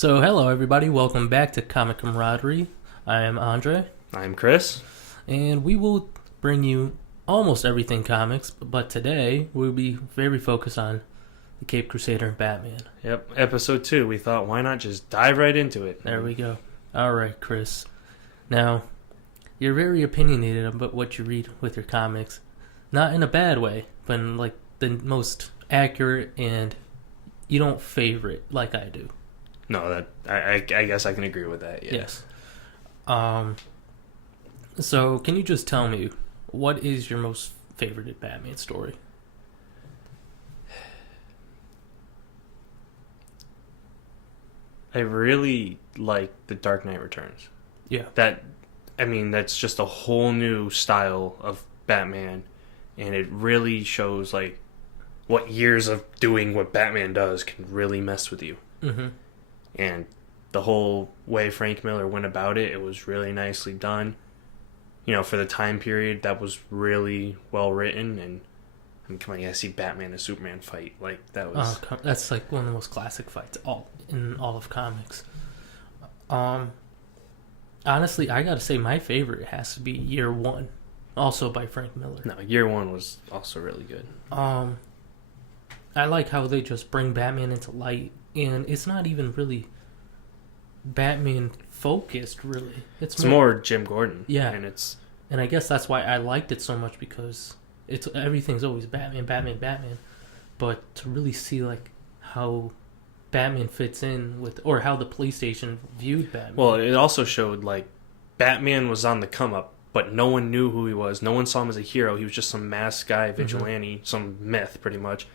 So, hello everybody, welcome back to Camaraderie. I am Andre, I'm Chris. and we will bring you almost everything comics, but today we'll be very focused on the Cape Crusader and Batman. Yep, episode 2. We thought, why not just dive right into it? There we go. Alright, Chris. Now, you're very opinionated about what you read with your comics. Not in a bad way, but in like the most accurate, and you don't favorite like I do. No, that I guess I can agree with that. Yeah. Yes. So can you just tell me what is your most favorite Batman story? I really like The Dark Knight Returns. Yeah. That's just a whole new style of Batman, and it really shows like what years of doing what Batman does can really mess with you. Mm-hmm. And the whole way Frank Miller went about it, it was really nicely done. You know, for the time period, that was really well written. And I mean, come on, you gotta see Batman and Superman fight. Like, that was... That's like one of the most classic fights in all of comics. Honestly, I gotta say my favorite has to be Year One, also by Frank Miller. No, Year One was also really good. I like how they just bring Batman into light, and it's not even really Batman focused, really. It's more Jim Gordon. Yeah. And I guess that's why I liked it so much, because everything's always Batman, Batman, Batman. But to really see like how Batman fits in with, or how the police station viewed Batman. Well, it also showed like Batman was on the come up, but no one knew who he was. No one saw him as a hero. He was just some masked guy, vigilante, some myth, pretty much.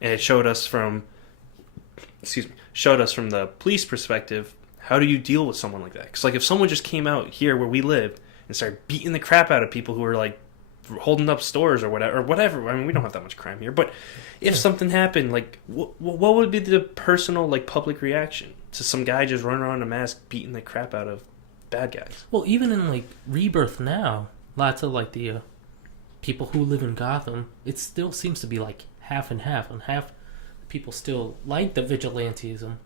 And it showed us from the police perspective, how do you deal with someone like that? Because like if someone just came out here where we live and started beating the crap out of people who were like holding up stores or whatever. I mean, we don't have that much crime here, but if something happened, like what would be the personal like public reaction to some guy just running around in a mask beating the crap out of bad guys? Well, even in like Rebirth now, lots of like the people who live in Gotham, it still seems to be like half and half, and half people still like the vigilantism,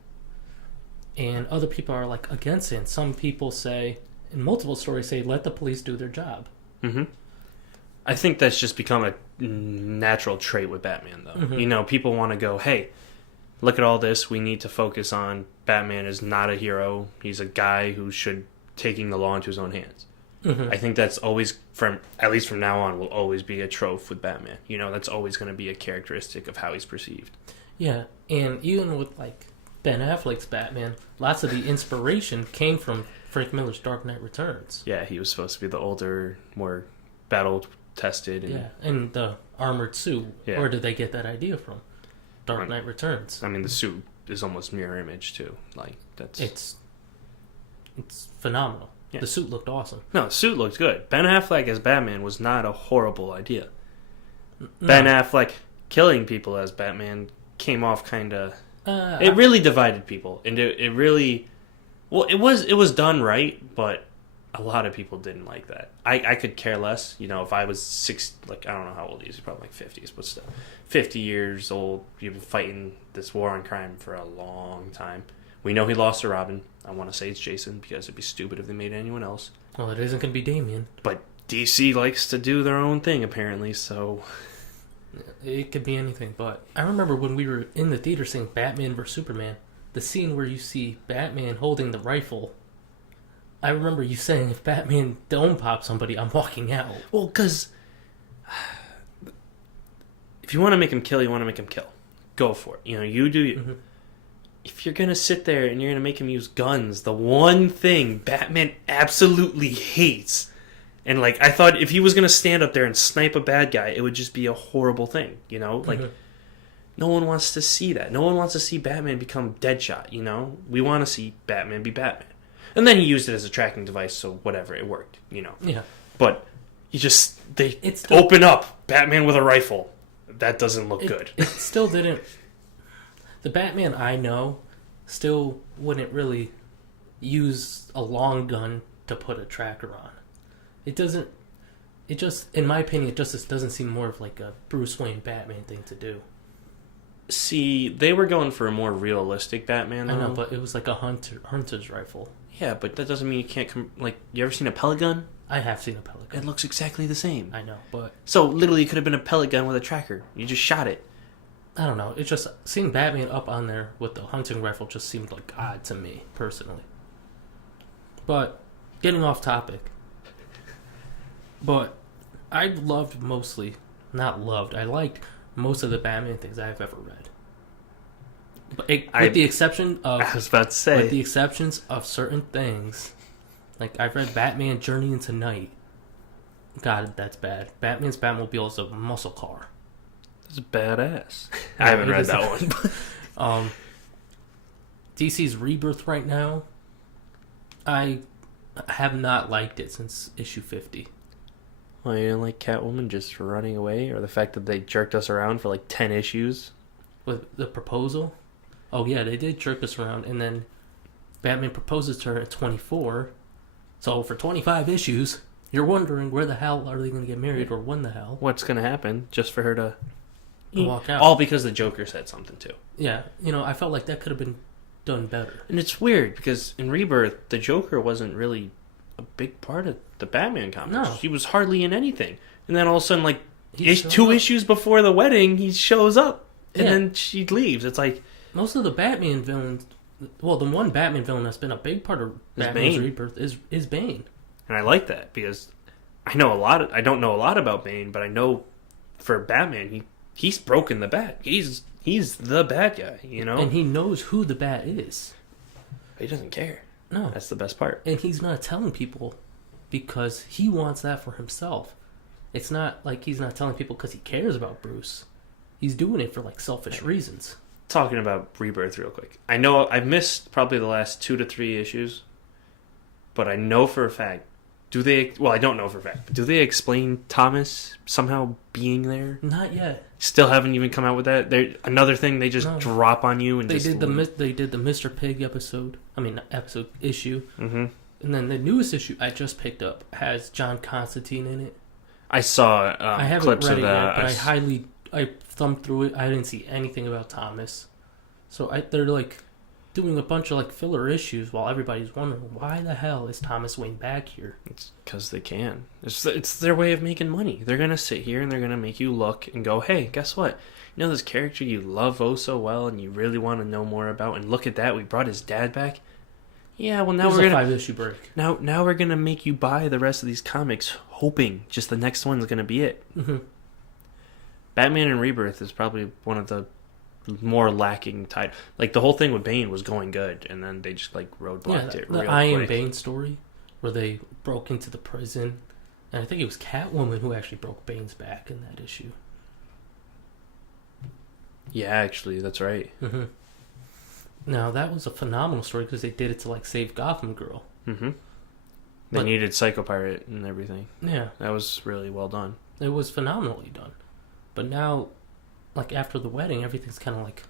and other people are like against it. And some people say, in multiple stories, say let the police do their job. Mm-hmm. I think that's just become a natural trait with Batman, though. Mm-hmm. You know, people want to go, hey, look at all this. We need to focus on Batman is not a hero. He's a guy who should taking the law into his own hands. Mm-hmm. I think that's always, at least from now on, will always be a trope with Batman. You know, that's always going to be a characteristic of how he's perceived. Yeah, and even with like Ben Affleck's Batman, lots of the inspiration came from Frank Miller's Dark Knight Returns. Yeah, he was supposed to be the older, more battle-tested. And the armored suit. Yeah. Where did they get that idea from? Dark Knight Returns. I mean, the suit is almost mirror image, too. Like, that's... It's phenomenal. Yeah. The suit looked awesome. No, the suit looked good. Ben Affleck as Batman was not a horrible idea. No. Ben Affleck killing people as Batman came off kind of... it really divided people. And it really... Well, it was done right, but a lot of people didn't like that. I could care less. You know, if I was I don't know how old he is. He's probably like 50s, but still. 50 years old. You've been fighting this war on crime for a long time. We know he lost to Robin. I want to say it's Jason, because it'd be stupid if they made anyone else. Well, it isn't going to be Damian. But DC likes to do their own thing, apparently, so... It could be anything, but I remember when we were in the theater seeing Batman vs. Superman, the scene where you see Batman holding the rifle, I remember you saying, if Batman dome pops somebody, I'm walking out. Well, because... if you want to make him kill, you want to make him kill. Go for it. You know, you do you. Mm-hmm. If you're going to sit there and you're going to make him use guns, the one thing Batman absolutely hates, and like I thought if he was going to stand up there and snipe a bad guy, it would just be a horrible thing, you know? Like, no one wants to see that. No one wants to see Batman become Deadshot, you know? We want to see Batman be Batman. And then he used it as a tracking device, so whatever, it worked, you know? Yeah. But open up Batman with a rifle. That doesn't look good. It still didn't... The Batman I know still wouldn't really use a long gun to put a tracker on. It doesn't... It just, in my opinion, it just doesn't seem more of like a Bruce Wayne Batman thing to do. See, they were going for a more realistic Batman, though. I know, but it was like a hunter's rifle. Yeah, but that doesn't mean you can't you ever seen a pellet gun? I have seen a pellet gun. It looks exactly the same. I know, but... So, literally, it could have been a pellet gun with a tracker. You just shot it. I don't know. It's just... Seeing Batman up on there with the hunting rifle just seemed like odd to me, personally. But, getting off topic. But, I liked most of the Batman things I've ever read. But with the exception of... I was about to say. With the exceptions of certain things... Like, I've read Batman Journey into Night. God, that's bad. Batman's Batmobile is a muscle car. That's badass. I haven't read that one. DC's Rebirth right now, I have not liked it since issue 50. Well, you didn't like Catwoman just running away? Or the fact that they jerked us around for like 10 issues? With the proposal? Oh, yeah, they did jerk us around. And then Batman proposes to her at 24. So for 25 issues, you're wondering where the hell are they going to get married or when the hell? What's going to happen just for her to walk out? All because the Joker said something too. Yeah, I felt like that could have been done better. And it's weird because in Rebirth, the Joker wasn't really a big part of the Batman comics. No. He was hardly in anything. And then all of a sudden, like, Two issues before the wedding, he shows up. And Yeah. then she leaves. It's like... Most of the Batman villains... Well, the one Batman villain that's been a big part of Batman's Bane. Rebirth is Bane. And I like that because I don't know a lot about Bane, but I know for Batman, he's broken the bat. He's the bad guy, And he knows who the Bat is. But he doesn't care. No. That's the best part. And he's not telling people because he wants that for himself. It's not like he's not telling people because he cares about Bruce. He's doing it for, like, selfish reasons. Talking about Rebirth real quick. I know I've missed probably the last 2 to 3 issues, but I know for a fact, I don't know for a fact, but do they explain Thomas somehow being there? Not yet. Still haven't even come out with that? Another thing they just drop on you and they did the Mr. Pig issue. Mm-hmm. And then the newest issue I just picked up has John Constantine in it. I saw I haven't clips read of it that. yet, but I thumbed through it. I didn't see anything about Thomas. So they're like doing a bunch of like filler issues while everybody's wondering why the hell is Thomas Wayne back here? It's because they can. It's their way of making money. They're gonna sit here and they're gonna make you look and go, hey, guess what? You know this character you love oh so well and you really want to know more about, and look at that, we brought his dad back. Yeah, well now we're gonna 5-issue break. Now we're gonna make you buy the rest of these comics, hoping just the next one's gonna be it. Mm-hmm. Batman and Rebirth is probably one of the more lacking type. Like the whole thing with Bane was going good, and then they just like roadblocked it real quick. The I Am Bane story, where they broke into the prison, and I think it was Catwoman who actually broke Bane's back in that issue. Yeah, actually, that's right. Mm-hmm. Now that was a phenomenal story because they did it to like save Gotham Girl. Mm-hmm. They needed Psycho Pirate and everything. Yeah, that was really well done. It was phenomenally done. But now, like after the wedding, everything's kind of like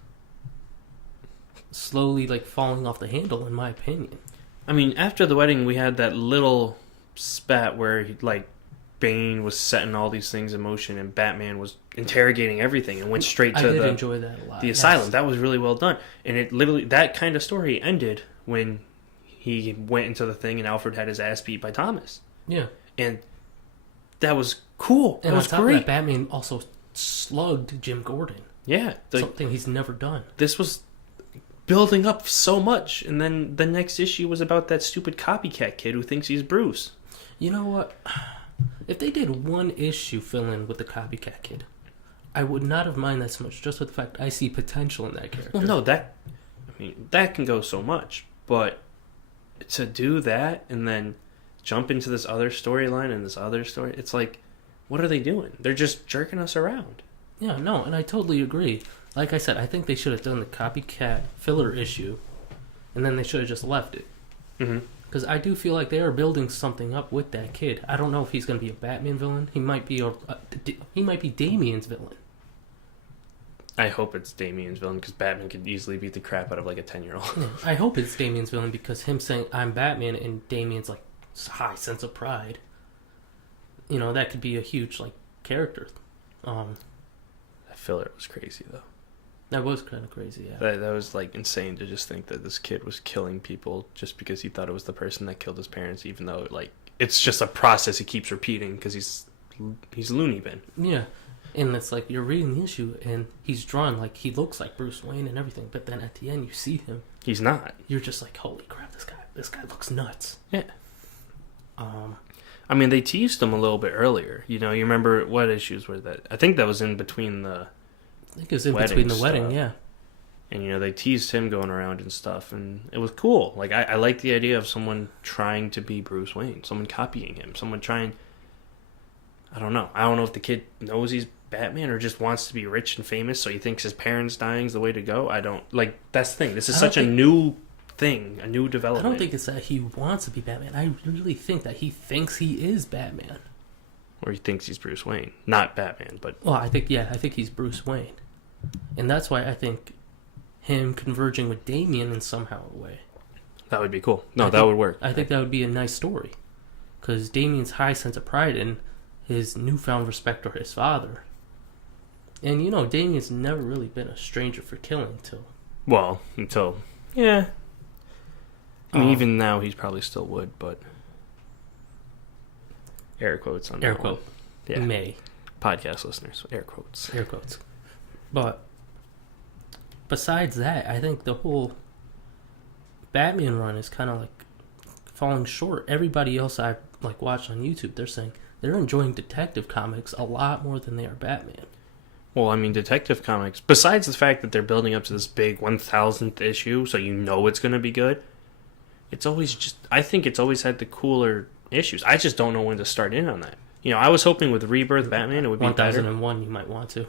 slowly like falling off the handle, in my opinion. I mean, after the wedding, we had that little spat where Bane was setting all these things in motion, and Batman was interrogating everything and went straight to enjoy that a lot. The asylum. That was really well done, and it literally that kind of story ended when he went into the thing and Alfred had his ass beat by Thomas. Yeah, and that was cool. And that was on top great. of that, Batman also slugged Jim Gordon. Yeah, something he's never done. This was building up so much, and then the next issue was about that stupid copycat kid who thinks he's Bruce. You know what? If they did one issue fill-in with the copycat kid, I would not have minded that so much, just with the fact I see potential in that character. Well, no, that can go so much, but to do that and then jump into this other storyline and this other story, it's like, what are they doing? They're just jerking us around. Yeah, no, and I totally agree. Like I said, I think they should have done the copycat filler issue, and then they should have just left it. Mm-hmm. Because I do feel like they are building something up with that kid. I don't know if he's going to be a Batman villain. He might be Damian's villain. I hope it's Damian's villain, because Batman could easily beat the crap out of like a 10-year-old. Yeah, I hope it's Damian's villain, because him saying I'm Batman and Damian's like high sense of pride, that could be a huge like character. That filler was crazy though. That was kind of crazy, yeah. That was like insane to just think that this kid was killing people just because he thought it was the person that killed his parents, even though like it's just a process he keeps repeating because he's loony bin. Yeah, and it's like you're reading the issue and he's drawn like he looks like Bruce Wayne and everything, but then at the end you see him. He's not. You're just like, holy crap, this guy looks nuts. Yeah. I mean, they teased him a little bit earlier. You know, you remember what issues were that? I think that was in between the. I think it was in between the wedding, yeah. And, you know, they teased him going around and stuff, and it was cool. Like, I like the idea of someone trying to be Bruce Wayne, someone copying him, someone trying... I don't know. I don't know if the kid knows he's Batman or just wants to be rich and famous, so he thinks his parents dying is the way to go. I don't... Like, that's the thing. This is such a new thing, a new development. I don't think it's that he wants to be Batman. I really think that he thinks he is Batman. Or he thinks he's Bruce Wayne. Not Batman, but... Well, I think he's Bruce Wayne. And that's why I think him converging with Damian in somehow a way. That would be cool. That would work. I think that would be a nice story. Because Damian's high sense of pride in his newfound respect for his father. And, you know, Damian's never really been a stranger for killing, too. Well, until... Yeah. I mean, even now, he probably still would, but... Air quotes on air that quote. one. Yeah. May. Podcast listeners. Air quotes. Air quotes. But besides that, I think the whole Batman run is kind of like falling short. Everybody else I've like watched on YouTube, they're saying they're enjoying Detective Comics a lot more than they are Batman. Well, I mean, Detective Comics, besides the fact that they're building up to this big 1000th issue, so you know it's going to be good, it's always just, I think it's always had the cooler issues. I just don't know when to start in on that. You know, I was hoping with Rebirth Batman it would be 1001 better. You might want to.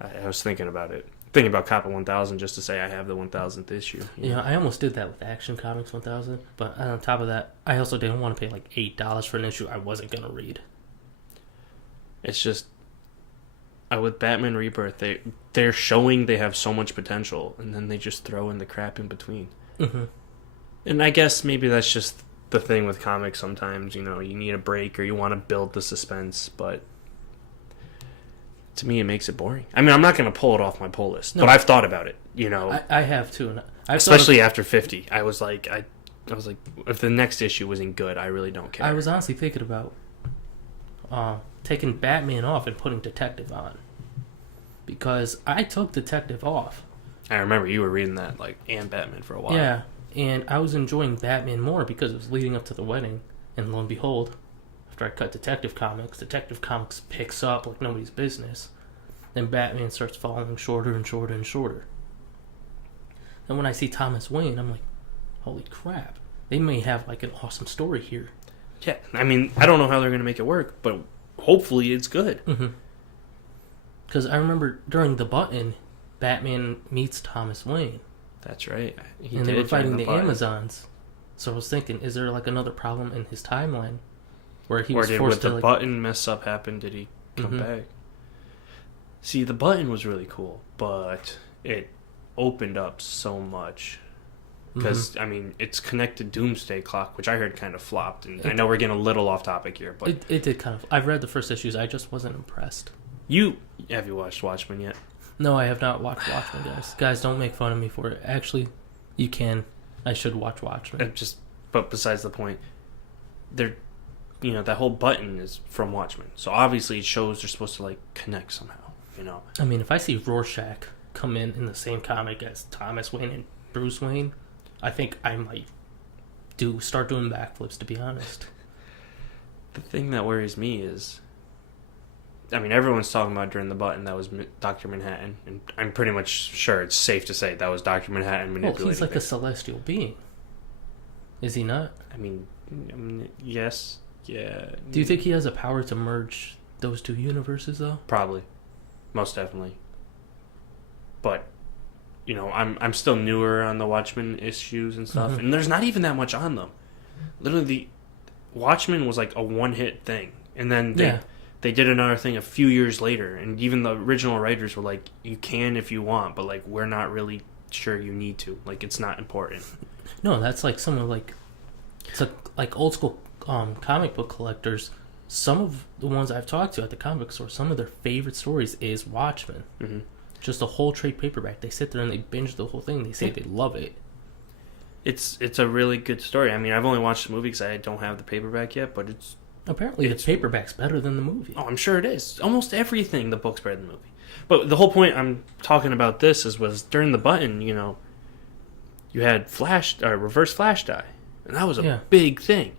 I was thinking about it. Thinking about Copper 1000 just to say I have the 1000th issue. Yeah, I almost did that with Action Comics 1000, but on top of that, I also didn't want to pay like $8 for an issue I wasn't going to read. It's just, with Batman Rebirth, they're showing they have so much potential, and then they just throw in the crap in between. Mm-hmm. And I guess maybe that's just the thing with comics sometimes, you know, you need a break or you want to build the suspense, but to me it makes it boring. I mean, I'm not going to pull it off my pull list, but I've thought about it, you know. I have too. And especially after 50. I was like, if the next issue wasn't good, I really don't care. I was honestly thinking about taking Batman off and putting Detective on. Because I took Detective off. I remember you were reading that, like, and Batman for a while. Yeah. And I was enjoying Batman more because it was leading up to the wedding. And lo and behold, after I cut Detective Comics picks up like nobody's business. Then Batman starts falling shorter and shorter and shorter. And when I see Thomas Wayne, I'm like, holy crap. They may have like an awesome story here. Yeah, I mean, I don't know how they're going to make it work, but hopefully it's good. Because I remember during The Button, Batman meets Thomas Wayne. That's right. And they were fighting the Amazons. So I was thinking, is there like another problem in his timeline where he was forced to the Button mess up happen? Did he come back? See, the Button was really cool, but it opened up so much. Because, I mean, it's connected Doomsday Clock, which I heard kind of flopped. And I know we're getting a little off topic here, but... It did kind of... I've read the first issues, I just wasn't impressed. Have you watched Watchmen yet? No, I have not watched Watchmen, guys. Guys, don't make fun of me for it. Actually, you can. I should watch Watchmen. But besides the point, that whole Button is from Watchmen. So obviously it shows they're supposed to, like, connect somehow, you know? I mean, if I see Rorschach come in the same comic as Thomas Wayne and Bruce Wayne, I think I might start doing backflips, to be honest. The thing that worries me is... I mean, everyone's talking about during the Button that was Dr. Manhattan, and I'm pretty much sure it's safe to say that was Dr. Manhattan manipulating. Well, he's like a celestial being. Is he not? I mean, yes, yeah. Do you think he has a power to merge those two universes, though? Probably. Most definitely. But, you know, I'm still newer on the Watchmen issues and stuff, and there's not even that much on them. Literally, the Watchmen was like a one-hit thing, and then they did another thing a few years later, and even the original writers were like, you can if you want, but like we're not really sure you need to. Like, it's not important. No, that's like some of like old school comic book collectors. Some of the ones I've talked to at the comic store, some of their favorite stories is Watchmen. just a whole trade paperback. They sit there and they binge the whole thing. They say they love it. It's a really good story. I mean, I've only watched the movie because I don't have the paperback yet, but it's... Apparently the paperback's better than the movie. Oh, I'm sure it is. Almost everything, the book's better than the movie. But the whole point I'm talking about this was during the button, you know, you had Reverse Flash die. And that was a big thing.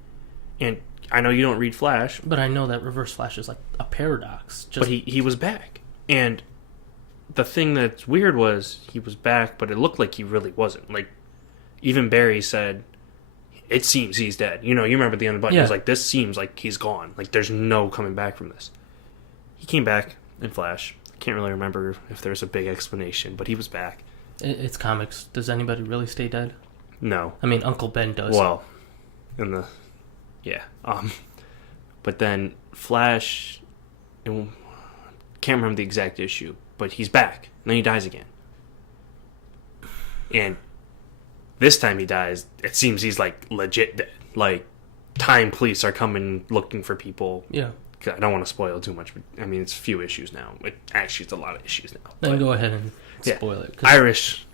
And I know you don't read Flash. But I know that Reverse Flash is like a paradox. But he was back. And the thing that's weird was he was back, but it looked like he really wasn't. Like, even Barry said, it seems he's dead. You know, you remember the end of the button. He was like, this seems like he's gone. Like, there's no coming back from this. He came back in Flash. I can't really remember if there's a big explanation, but he was back. It's comics. Does anybody really stay dead? No. I mean, Uncle Ben does. Well, but then Flash, can't remember the exact issue, but he's back. And then he dies again. And this time he dies, it seems he's like legit dead. Like, time police are coming looking for people. Yeah. I don't want to spoil too much, but I mean, it's a few issues now. Actually, it's a lot of issues now. Then go ahead and spoil it. Iris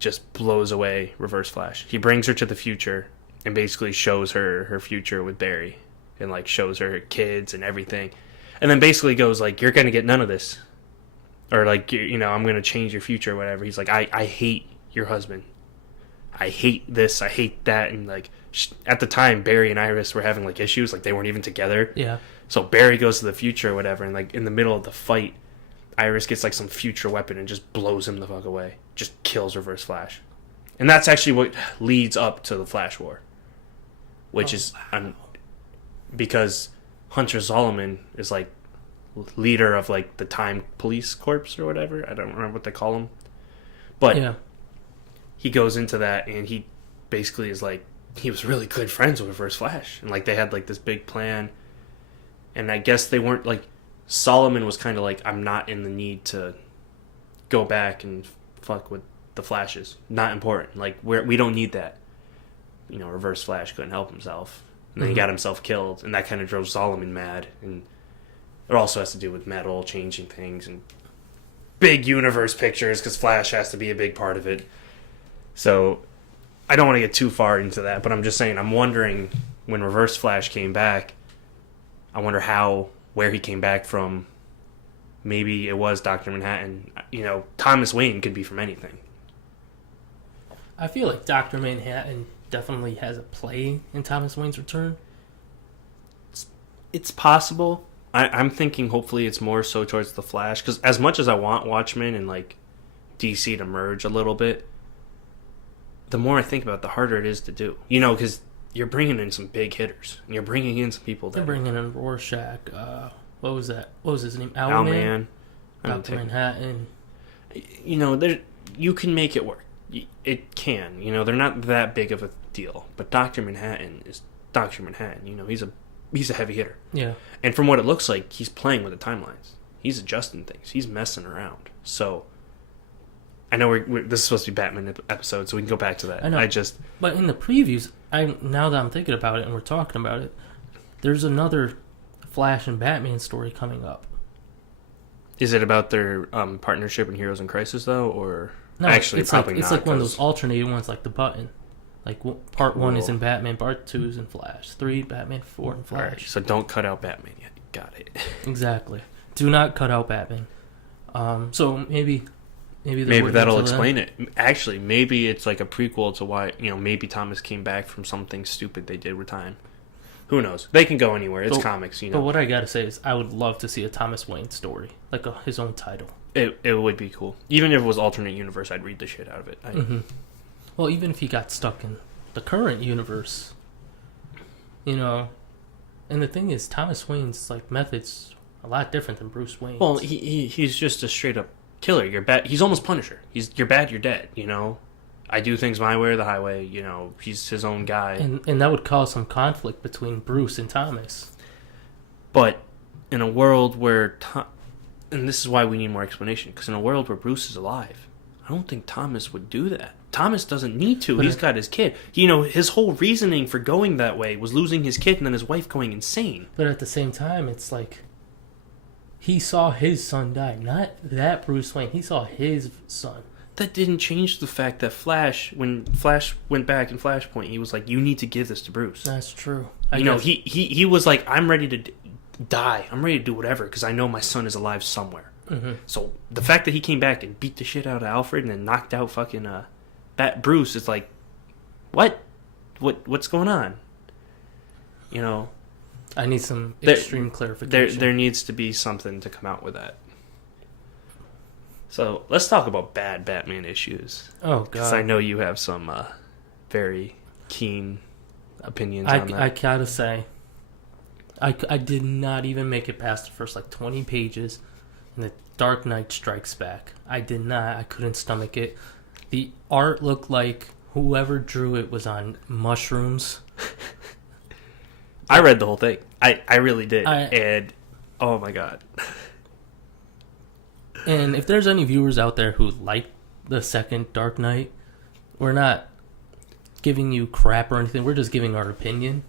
just blows away Reverse Flash. He brings her to the future and basically shows her future with Barry. And, like, shows her kids and everything. And then basically goes, like, you're going to get none of this. Or, like, you know, I'm going to change your future or whatever. He's like, I hate your husband. I hate this. I hate that. And, like, at the time, Barry and Iris were having, like, issues. Like, they weren't even together. Yeah. So Barry goes to the future or whatever. And, like, in the middle of the fight, Iris gets, like, some future weapon and just blows him the fuck away. Just kills Reverse Flash. And that's actually what leads up to the Flash War. Which is... because Hunter Zolomon is, like, leader of, like, the Time Police Corps or whatever. I don't remember what they call him. But he goes into that, and he basically is, like, he was really good friends with Reverse Flash. And, like, they had, like, this big plan. And I guess they weren't, like, Solomon was kind of like, I'm not in the need to go back and fuck with the Flashes. Not important. Like, we don't need that. You know, Reverse Flash couldn't help himself. And then he got himself killed, and that kind of drove Solomon mad. And it also has to do with metal changing things and big universe pictures, because Flash has to be a big part of it. So I don't want to get too far into that, but I'm just saying, I'm wondering, when Reverse Flash came back, I wonder where he came back from. Maybe it was Dr. Manhattan. You know, Thomas Wayne could be from anything. I feel like Dr. Manhattan definitely has a play in Thomas Wayne's return. It's possible. I'm thinking hopefully it's more so towards the Flash, because as much as I want Watchmen and, like, DC to merge a little bit, the more I think about it, the harder it is to do. You know, because you're bringing in some big hitters, and you're bringing in some people. They're bringing in Rorschach. What was that? What was his name? Owlman. Dr. Manhattan. You know, you can make it work. It can. You know, they're not that big of a deal. But Dr. Manhattan is Dr. Manhattan. You know, he's a heavy hitter. Yeah. And from what it looks like, he's playing with the timelines. He's adjusting things. He's messing around. So, I know this is supposed to be Batman episode, so we can go back to that. I know. But in the previews, now that I'm thinking about it and we're talking about it, there's another Flash and Batman story coming up. Is it about their partnership in Heroes in Crisis, though, or no? Actually, it's probably like, not. It's like one of those alternating ones, like the button. Like, part 1 is in Batman, part 2 is in Flash, 3 Batman, 4 in Flash. All right, so don't cut out Batman yet. Got it. Exactly. Do not cut out Batman. So maybe that'll explain it. Actually, maybe it's like a prequel to why, you know, maybe Thomas came back from something stupid they did with time. Who knows? They can go anywhere. It's comics, you know. But what I gotta say is, I would love to see a Thomas Wayne story, like his own title. It would be cool. Even if it was alternate universe, I'd read the shit out of it. Well, even if he got stuck in the current universe, you know. And the thing is, Thomas Wayne's, like, methods a lot different than Bruce Wayne's. Well, he's just a straight up killer. You're bad. He's almost Punisher. You're bad. You're dead. You know. I do things my way or the highway. You know. He's his own guy. And that would cause some conflict between Bruce and Thomas. But in a world where and this is why we need more explanation, because in a world where Bruce is alive, I don't think Thomas would do that. Thomas doesn't need to. He's got his kid. You know, his whole reasoning for going that way was losing his kid and then his wife going insane. But at the same time, it's like, he saw his son die, not that Bruce Wayne. He saw his son. That didn't change the fact that when Flash went back in Flashpoint, he was like, "You need to give this to Bruce." That's true. He was like, "I'm ready to die. I'm ready to do whatever because I know my son is alive somewhere." Mm-hmm. So the fact that he came back and beat the shit out of Alfred and then knocked out fucking that Bruce is like, what's going on? You know, I need some extreme clarification. There needs to be something to come out with that. So let's talk about bad Batman issues. Oh God! Because I know you have some very keen opinions on that. I gotta say, I did not even make it past the first 20 pages, and the Dark Knight Strikes Back. I did not. I couldn't stomach it. The art looked like whoever drew it was on mushrooms. I read the whole thing. I really did. And oh my God. And if there's any viewers out there who like the second Dark Knight, we're not giving you crap or anything. We're just giving our opinion.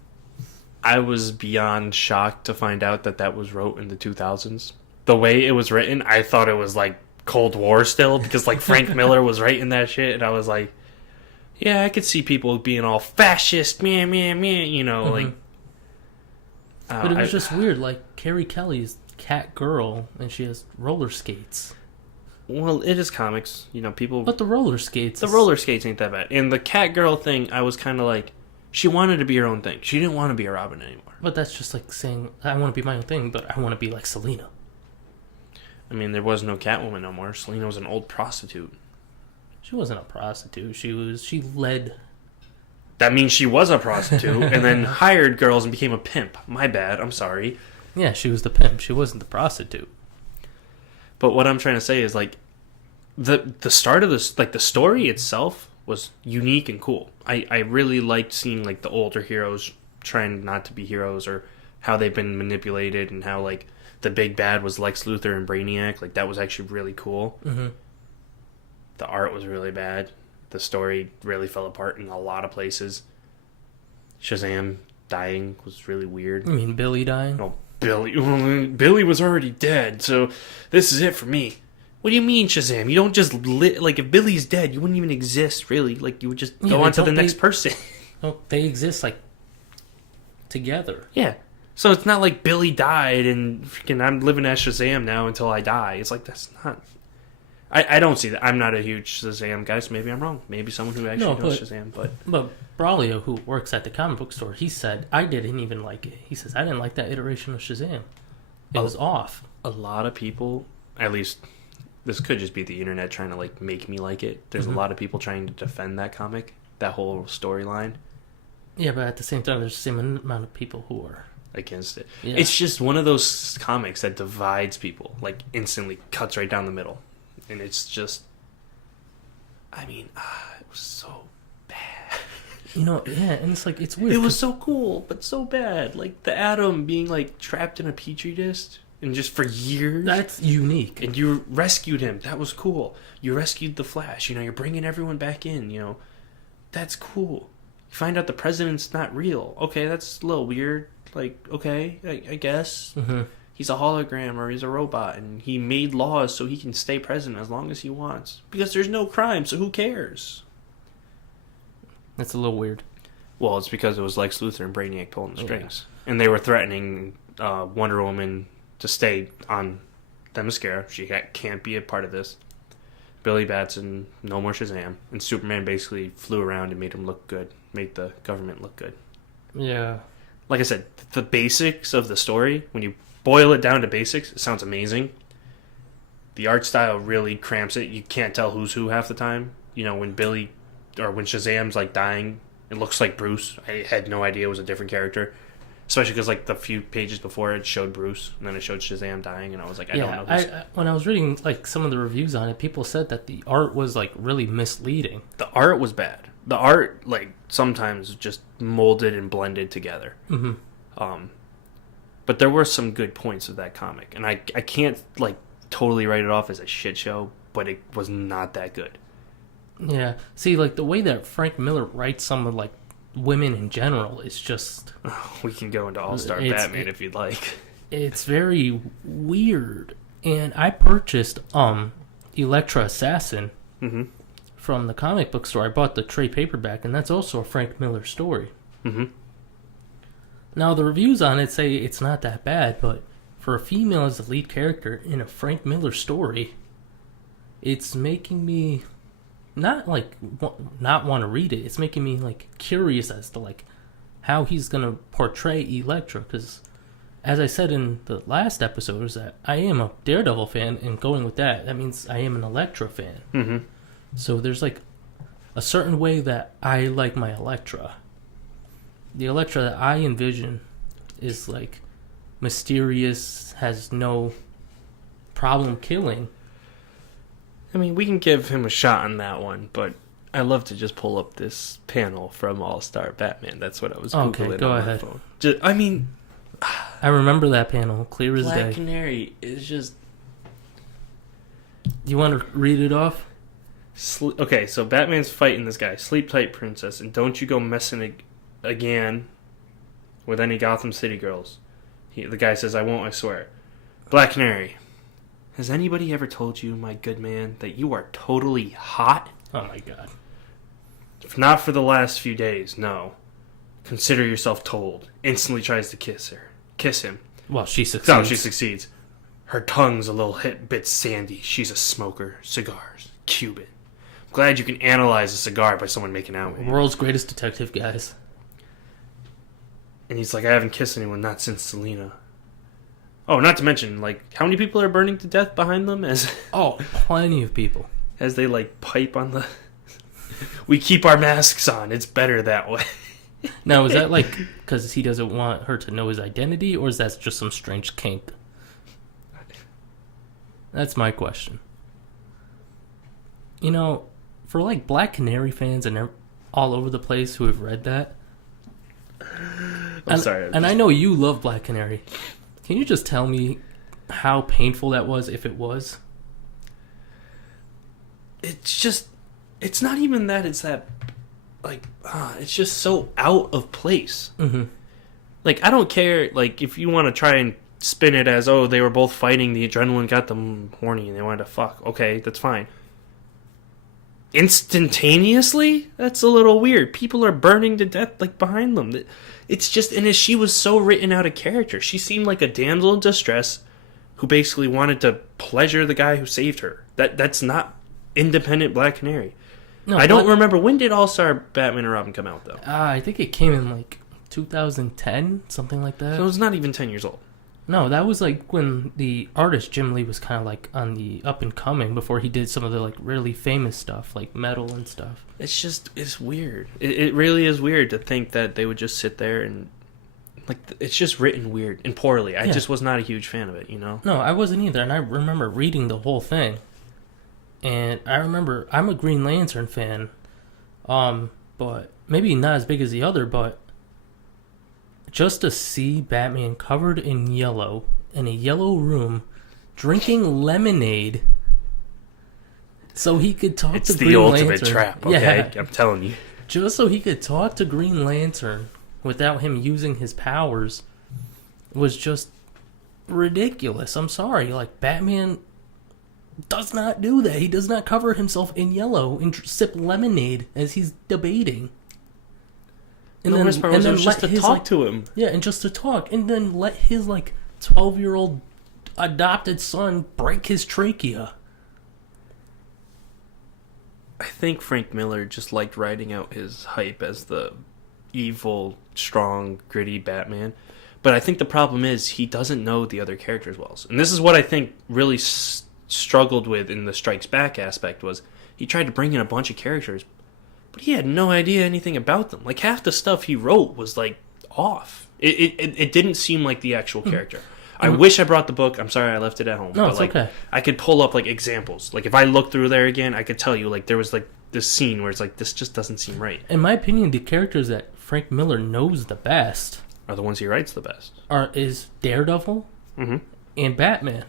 I was beyond shocked to find out that was wrote in the 2000s. The way it was written, I thought it was like Cold War still, because Frank Miller was writing that shit, and I was like, yeah, I could see people being all fascist, man, Mm-hmm. But it was just weird. Carrie Kelly's cat girl, and she has roller skates. Well, it is comics, people. But the roller skates. The roller skates ain't that bad. And the cat girl thing, I was kind of like, she wanted to be her own thing. She didn't want to be a Robin anymore. But that's just like saying, I want to be my own thing, but I want to be like Selena. I mean, there was no Catwoman no more. Selena was an old prostitute. She wasn't a prostitute. She led. That means she was a prostitute and then hired girls and became a pimp. My bad. I'm sorry. Yeah, she was the pimp. She wasn't the prostitute. But what I'm trying to say is the start of this, the story itself was unique and cool. I really liked seeing the older heroes trying not to be heroes, or how they've been manipulated, and how the big bad was Lex Luthor and Brainiac. That was actually really cool. Mm-hmm. The art was really bad. The story really fell apart in a lot of places. Shazam dying was really weird. You mean Billy dying? No, Billy was already dead, so this is it for me. What do you mean, Shazam? You don't just if Billy's dead, you wouldn't even exist, really. You would just go on to the next person. No, they exist together. Yeah. So it's not like Billy died and freaking I'm living as Shazam now until I die. It's that's not. I don't see that. I'm not a huge Shazam guy, so maybe I'm wrong. Maybe someone who actually knows Shazam, But Braulio, who works at the comic book store, he said, I didn't even like it. He says, I didn't like that iteration of Shazam. It was off. A lot of people, at least, this could just be the internet trying to make me like it. There's a lot of people trying to defend that comic, that whole storyline. Yeah, but at the same time, there's the same amount of people who are against it. Yeah. It's just one of those comics that divides people, instantly cuts right down the middle. And it's just, it was so bad. Yeah, and it's it's weird. It was so cool, but so bad. The Atom being trapped in a petri dish and just for years. That's unique. And you rescued him. That was cool. You rescued the Flash. You're bringing everyone back in. That's cool. You find out the president's not real. Okay, that's a little weird. Okay, I guess. Mm-hmm. He's a hologram or he's a robot, and he made laws so he can stay president as long as he wants. Because there's no crime, so who cares? That's a little weird. Well, it's because it was Lex Luthor and Brainiac pulling the strings. And they were threatening Wonder Woman to stay on Themyscira. She can't be a part of this. Billy Batson, no more Shazam. And Superman basically flew around and made him look good. Made the government look good. Yeah. Like I said, the basics of the story, when you boil it down to basics, it sounds amazing. The art style really cramps it. You can't tell who's who half the time. When Billy, or when Shazam's dying, it looks like Bruce. I had no idea it was a different character. Especially because the few pages before it showed Bruce, and then it showed Shazam dying, and I was like, I don't know who's... when I was reading some of the reviews on it, people said that the art was really misleading. The art was bad. The art sometimes just molded and blended together. Mm-hmm. But there were some good points of that comic, and I can't totally write it off as a shit show, but it was not that good. Yeah. See, the way that Frank Miller writes some of women in general is just... We can go into All-Star Batman if you'd like. It's very weird. And I purchased Elektra Assassin from the comic book store. I bought the trade paperback, and that's also a Frank Miller story. Mm-hmm. Now, the reviews on it say it's not that bad, but for a female as the lead character in a Frank Miller story, it's making me not want to read it. It's making me like curious as to like how he's gonna portray Elektra, because as I said in the last episode, is that I am a Daredevil fan, and going with that means I am an Elektra fan. Mm-hmm. So there's like a certain way that I like my Elektra. The Elektra that I envision is like mysterious, has no problem killing. I mean, we can give him a shot on that one, but I love to just pull up this panel from All-Star Batman. That's what I was Googling okay, go on ahead. my phone. I remember that panel clear as day. Black Canary is just... Do you want to read it off? Okay, so Batman's fighting this guy. Sleep tight, princess, and don't you go messing again with any Gotham City girls. The guy says, I won't, I swear. Black Canary, has anybody ever told you, my good man, that you are totally hot? Oh my god. If not for the last few days, no. Consider yourself told. Instantly tries to kiss him. Well, she succeeds. No, she succeeds. Her tongue's a little bit sandy. She's a smoker. Cigars. Cuban. Glad you can analyze a cigar by someone making out with you. World's greatest detective, guys. And he's like, I haven't kissed anyone, not since Selena. Oh, not to mention, like, how many people are burning to death behind them Oh, plenty of people. as they, like, pipe on the... We keep our masks on. It's better that way. Now, is that, like, because he doesn't want her to know his identity, or is that just some strange kink? That's my question. You know, for, like, Black Canary fans and all over the place who have read that... I'm sorry. And I know you love Black Canary. Can you just tell me how painful that was, if it was? It's just... It's not even that. It's that... Like, it's just so out of place. Mm-hmm. Like, I don't care, like, if you want to try and spin it as, oh, they were both fighting, the adrenaline got them horny, and they wanted to fuck. Okay, that's fine. Instantaneously? That's a little weird. People are burning to death, like, behind them. It's just, and she was so written out of character. She seemed like a damsel in distress who basically wanted to pleasure the guy who saved her. That's not independent Black Canary. No, I don't remember. When did All-Star Batman and Robin come out, though? I think it came in, like, 2010, something like that. So it was not even 10 years old. No, that was, like, when the artist Jim Lee was kind of, like, on the up-and-coming before he did some of the, like, really famous stuff, like Metal and stuff. It's weird. It really is weird to think that they would just sit there and, like, it's just written weird and poorly. I just was not a huge fan of it, you know? No, I wasn't either, and I remember reading the whole thing. And I remember, I'm a Green Lantern fan, but maybe not as big as the other, but just to see Batman covered in yellow, in a yellow room, drinking lemonade, so he could talk to Green Lantern. It's the ultimate trap, okay? Yeah. I'm telling you. Just so he could talk to Green Lantern without him using his powers was just ridiculous. I'm sorry, like, Batman... does not do that. He does not cover himself in yellow and sip lemonade as he's debating. And then just to talk to him. Yeah, and just to talk. And then let his, 12-year-old adopted son break his trachea. I think Frank Miller just liked writing out his hype as the evil, strong, gritty Batman. But I think the problem is he doesn't know the other characters well. And this is what I think really... struggled with in the Strikes Back aspect was he tried to bring in a bunch of characters, but he had no idea anything about them. Like, half the stuff he wrote was, like, off. It didn't seem like the actual character. I wish I brought the book. I'm sorry I left it at home. No, it's okay. I could pull up, like, examples. Like, if I looked through there again, I could tell you, like, there was, like, this scene where it's like, this just doesn't seem right. In my opinion, the characters that Frank Miller knows the best are the ones he writes the best. Is Daredevil and Batman.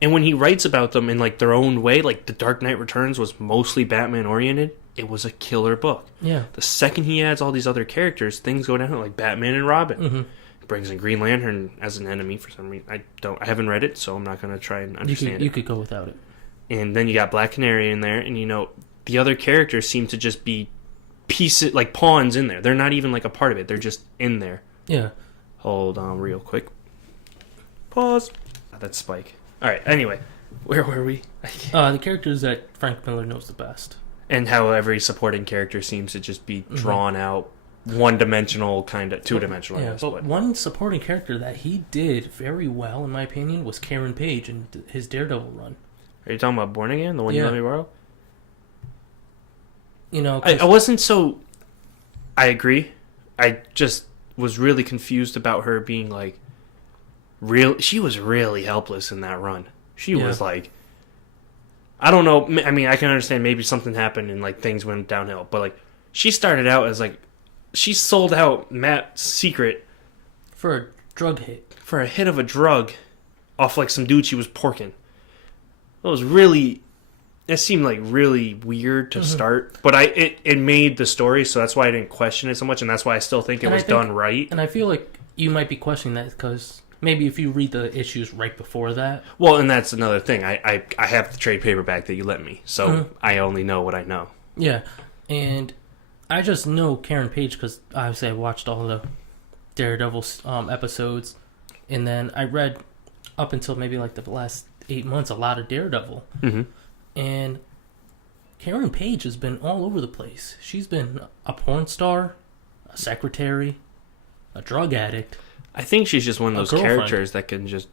And when he writes about them in, like, their own way, like, The Dark Knight Returns was mostly Batman-oriented, it was a killer book. Yeah. The second he adds all these other characters, things go down, like Batman and Robin. brings in Green Lantern as an enemy for some reason. I haven't read it, so I'm not gonna try and understand it. You could go without it. And then you got Black Canary in there, and the other characters seem to just be pieces, like pawns in there. They're not even like a part of it. They're just in there. Yeah. Hold on real quick. Pause. That's Spike. All right. Anyway, where were we? The characters that Frank Miller knows the best. And how every supporting character seems to just be drawn out, one-dimensional, kind of two-dimensional. Yeah, but one supporting character that he did very well, in my opinion, was Karen Page in his Daredevil run. Are you talking about Born Again, the one you let me borrow? I wasn't so... I agree. I just was really confused about her being, like... She was really helpless in that run. She was, like... I don't know. I mean, I can understand maybe something happened and, like, things went downhill. But, like, she started out as, like... She sold out Matt's secret... For a drug hit. For a hit of a drug off, like, some dude she was porking. It was really... It seemed like really weird to start, but it made the story, so that's why I didn't question it so much, and that's why I still think it was done right. And I feel like you might be questioning that because maybe if you read the issues right before that. Well, and that's another thing. I have the trade paperback that you lent me, so I only know what I know. Yeah, and I just know Karen Page because obviously I watched all the Daredevil episodes, and then I read up until maybe like the last 8 months a lot of Daredevil. Mm-hmm. And Karen Page has been all over the place. She's been a porn star, a secretary, a drug addict. I think she's just one of those characters that can just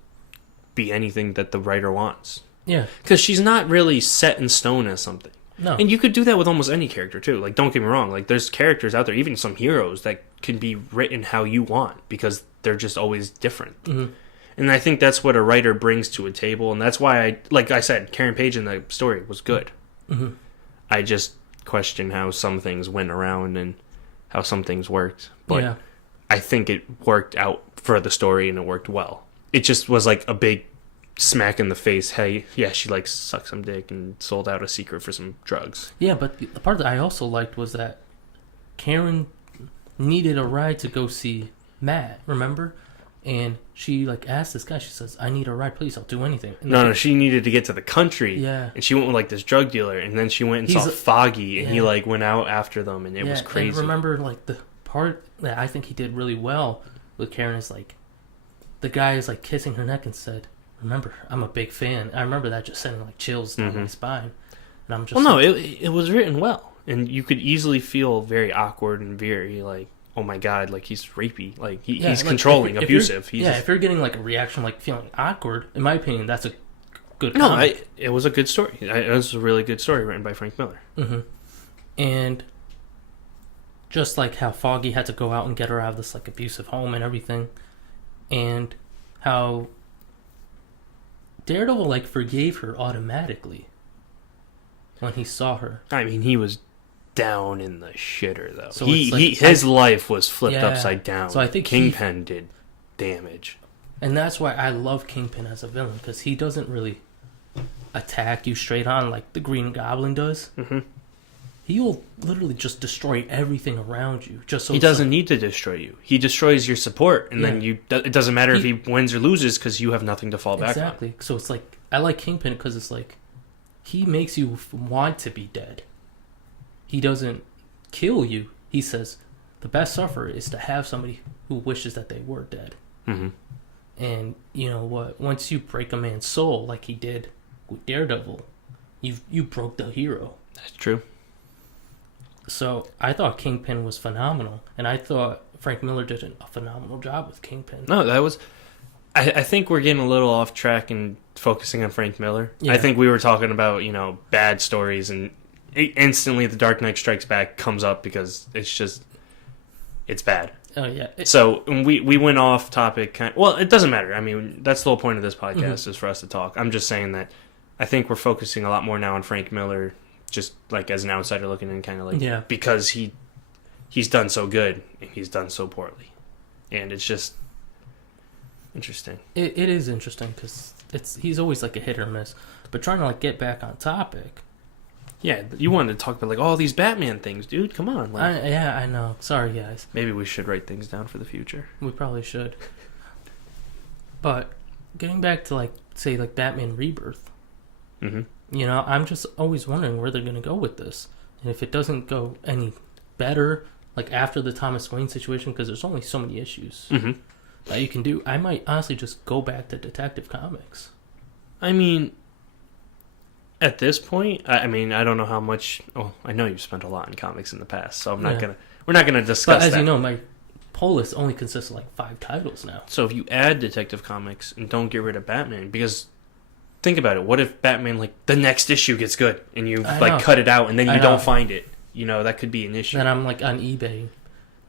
be anything that the writer wants. Yeah. Because she's not really set in stone as something. No. And you could do that with almost any character, too. Like, don't get me wrong. Like, there's characters out there, even some heroes, that can be written how you want because they're just always different. Mm-hmm. And I think that's what a writer brings to a table, and that's why like I said, Karen Page in the story was good. Mm-hmm. I just question how some things went around and how some things worked. But I think it worked out for the story, and it worked well. It just was like a big smack in the face. Hey, yeah, she like sucked some dick and sold out a secret for some drugs. Yeah, but the part that I also liked was that Karen needed a ride to go see Matt, remember? And she, like, asked this guy, she says, I need a ride, please, I'll do anything. And no, she needed to get to the country. Yeah. And she went with, like, this drug dealer, and then she went and saw Foggy, and he, like, went out after them, and it was crazy. And remember, like, the part that I think he did really well with Karen is, like, the guy is, like, kissing her neck and said, remember, I'm a big fan. I remember that just sending, like, chills down my spine. And I'm just it was written well. And you could easily feel very awkward and very, like, oh my god, like he's rapey, like he's like, controlling, abusive. If you're getting like a reaction, like feeling awkward, in my opinion, that's a good. No, it was a good story. It was a really good story written by Frank Miller. Mm-hmm. And just like how Foggy had to go out and get her out of this like abusive home and everything, and how Daredevil like forgave her automatically when he saw her. I mean, he was down in the shitter though. So his life was flipped upside down. So I think Kingpin did damage, and that's why I love Kingpin as a villain because he doesn't really attack you straight on like the Green Goblin does. Mm-hmm. He will literally just destroy everything around you. Just so he doesn't need to destroy you. He destroys your support, and then it doesn't matter if he wins or loses because you have nothing to fall back on. Exactly. So it's like I like Kingpin because it's like he makes you want to be dead. He doesn't kill you. He says the best sufferer is to have somebody who wishes that they were dead. Mm-hmm. And you know what? Once you break a man's soul, like he did with Daredevil, you broke the hero. That's true. So I thought Kingpin was phenomenal, and I thought Frank Miller did a phenomenal job with Kingpin. No, that was. I think we're getting a little off track and focusing on Frank Miller. Yeah. I think we were talking about bad stories and. Instantly, The Dark Knight Strikes Back comes up because it's bad. Oh, yeah. So we went off topic. Well, it doesn't matter. I mean, that's the whole point of this podcast is for us to talk. I'm just saying that I think we're focusing a lot more now on Frank Miller, just like as an outsider looking in, kind of like because he's done so good and he's done so poorly, and it's just interesting. It is interesting because he's always like a hit or miss. But trying to like get back on topic. Yeah, you wanted to talk about like all these Batman things, dude. Come on. Like, I know. Sorry, guys. maybe we should write things down for the future. We probably should. But getting back to like say like Batman Rebirth, I'm just always wondering where they're gonna go with this, and if it doesn't go any better, like after the Thomas Wayne situation, because there's only so many issues that you can do. I might honestly just go back to Detective Comics. I mean, at this point, I don't know how much. Oh, I know you've spent a lot in comics in the past, so we're not gonna discuss. But as that. you know, my pull list only consists of like 5 titles now. So if you add Detective Comics and don't get rid of Batman, because think about it, what if Batman like the next issue gets good and you like cut it out and then you don't find it? That could be an issue. Then I'm like on eBay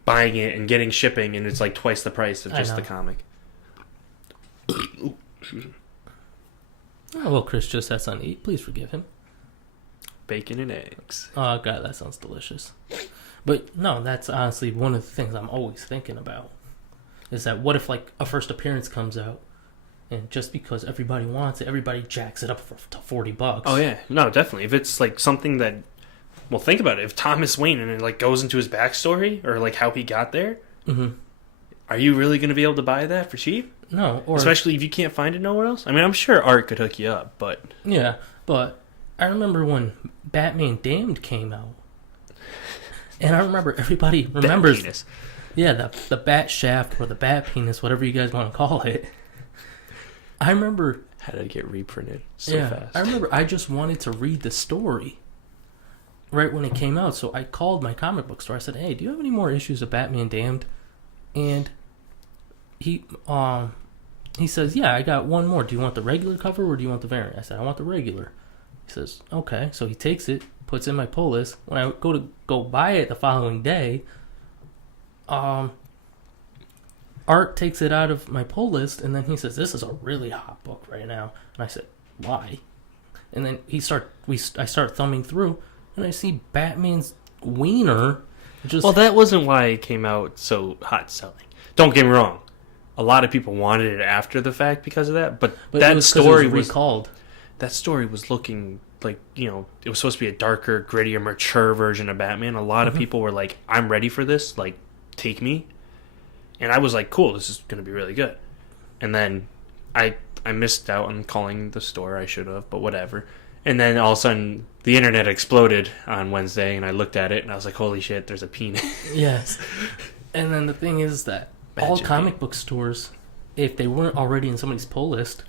buying it and getting shipping, and it's like twice the price of just the comic. Oh, well, Chris just has something to eat. Please forgive him. Bacon and eggs. Oh, God, that sounds delicious. But, no, that's honestly one of the things I'm always thinking about. Is that what if, like, a first appearance comes out, and just because everybody wants it, everybody jacks it up to $40? Oh, yeah. No, definitely. If it's, like, something that... Well, think about it. If Thomas Wayne, and it, like, goes into his backstory, or, like, how he got there, are you really going to be able to buy that for cheap? No. Especially if you can't find it nowhere else? I mean, I'm sure Art could hook you up, but... Yeah, but I remember when Batman Damned came out. And I remember everybody remembers... Bat penis. Yeah, the bat shaft or the bat penis, whatever you guys want to call it. I remember... How did it get reprinted so fast? I remember I just wanted to read the story right when it came out. So I called my comic book store. I said, hey, do you have any more issues of Batman Damned? And... He says, yeah, I got one more. Do you want the regular cover or do you want the variant? I said, I want the regular. He says, okay. So he takes it, puts it in my pull list. When I go buy it the following day, Art takes it out of my pull list, and then he says, this is a really hot book right now. And I said, why? And then I start thumbing through, and I see Batman's wiener. Well, that wasn't why it came out so hot selling. Don't get me wrong. A lot of people wanted it after the fact because of that, but that story was recalled. That story was looking like, it was supposed to be a darker, grittier, mature version of Batman. A lot of people were like, I'm ready for this, like, take me. And I was like, cool, this is going to be really good. And then I missed out on calling the store. I should have, but whatever. And then all of a sudden, the internet exploded on Wednesday, and I looked at it, and I was like, holy shit, there's a penis. Yes. And then the thing is that all comic book stores, if they weren't already in somebody's pull list,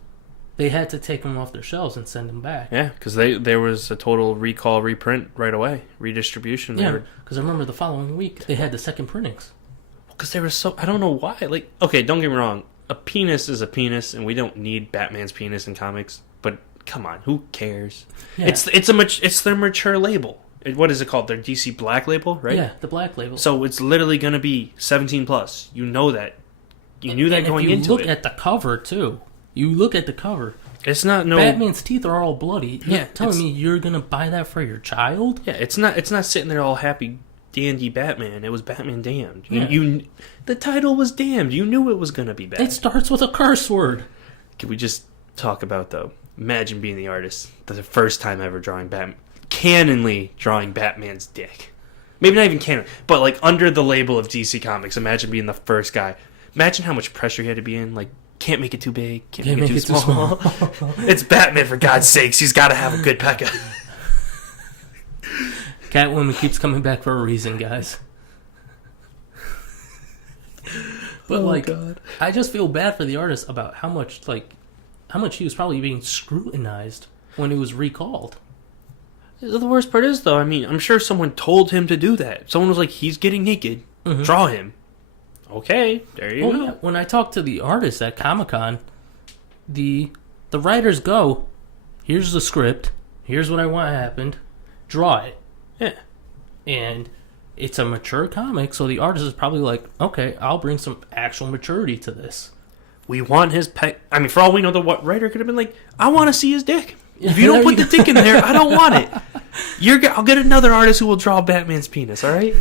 they had to take them off their shelves and send them back. Yeah, because there was a total recall, reprint right away, redistribution. Yeah, because I remember the following week they had the second printings. Because they were so... I don't know why. Like, okay, don't get me wrong. A penis is a penis, and we don't need Batman's penis in comics. But come on, who cares? Yeah. It's their mature label. What is it called? Their DC Black label, right? Yeah, the Black label. So it's literally going to be 17 plus. You know that. You knew that going into it. If you look at the cover too, It's not Batman's teeth are all bloody. You're telling me you're gonna buy that for your child? Yeah, it's not sitting there all happy dandy Batman. It was Batman Damned. Yeah. The title was Damned. You knew it was gonna be bad. It starts with a curse word. Can we just talk about though? Imagine being the artist. That's the first time ever drawing Batman. Canonly drawing Batman's dick. Maybe not even canon, but like under the label of DC Comics. Imagine being the first guy. Imagine how much pressure he had to be in. Like, can't make it too big, can't make it too small. It's Batman, for God's sakes. He's got to have a good pekka. Catwoman keeps coming back for a reason, guys. But God. I just feel bad for the artist about how much he was probably being scrutinized when he was recalled. The worst part is, though, I mean, I'm sure someone told him to do that. Someone was like, he's getting naked. Draw him. Okay, there you go. Yeah. When I talked to the artists at Comic-Con, the writers go, here's the script, here's what I want happened, draw it. Yeah. And it's a mature comic, so the artist is probably like, okay, I'll bring some actual maturity to this. We want his I mean, for all we know, the writer could have been like, I want to see his dick. If you don't put the dick in there, I don't want it. I'll get another artist who will draw Batman's penis, all right?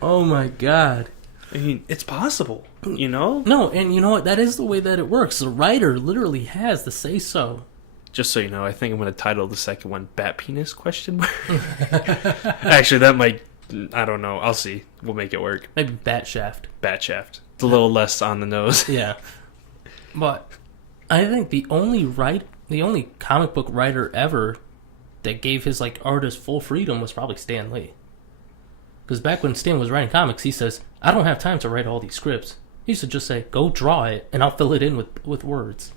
Oh my God. I mean, it's possible, you know? No, and you know what? That is the way that it works. The writer literally has the say-so Just so you know, I think I'm going to title the second one "Bat Penis?" question mark. Actually, that might. I don't know. I'll see. We'll make it work. Maybe Bat Shaft. Bat Shaft. It's a little less on the nose. Yeah. But I think the only comic book writer ever that gave his like artist full freedom was probably Stan Lee. Because back when Stan was writing comics, he says, "I don't have time to write all these scripts." He used to just say, "Go draw it, and I'll fill it in with words."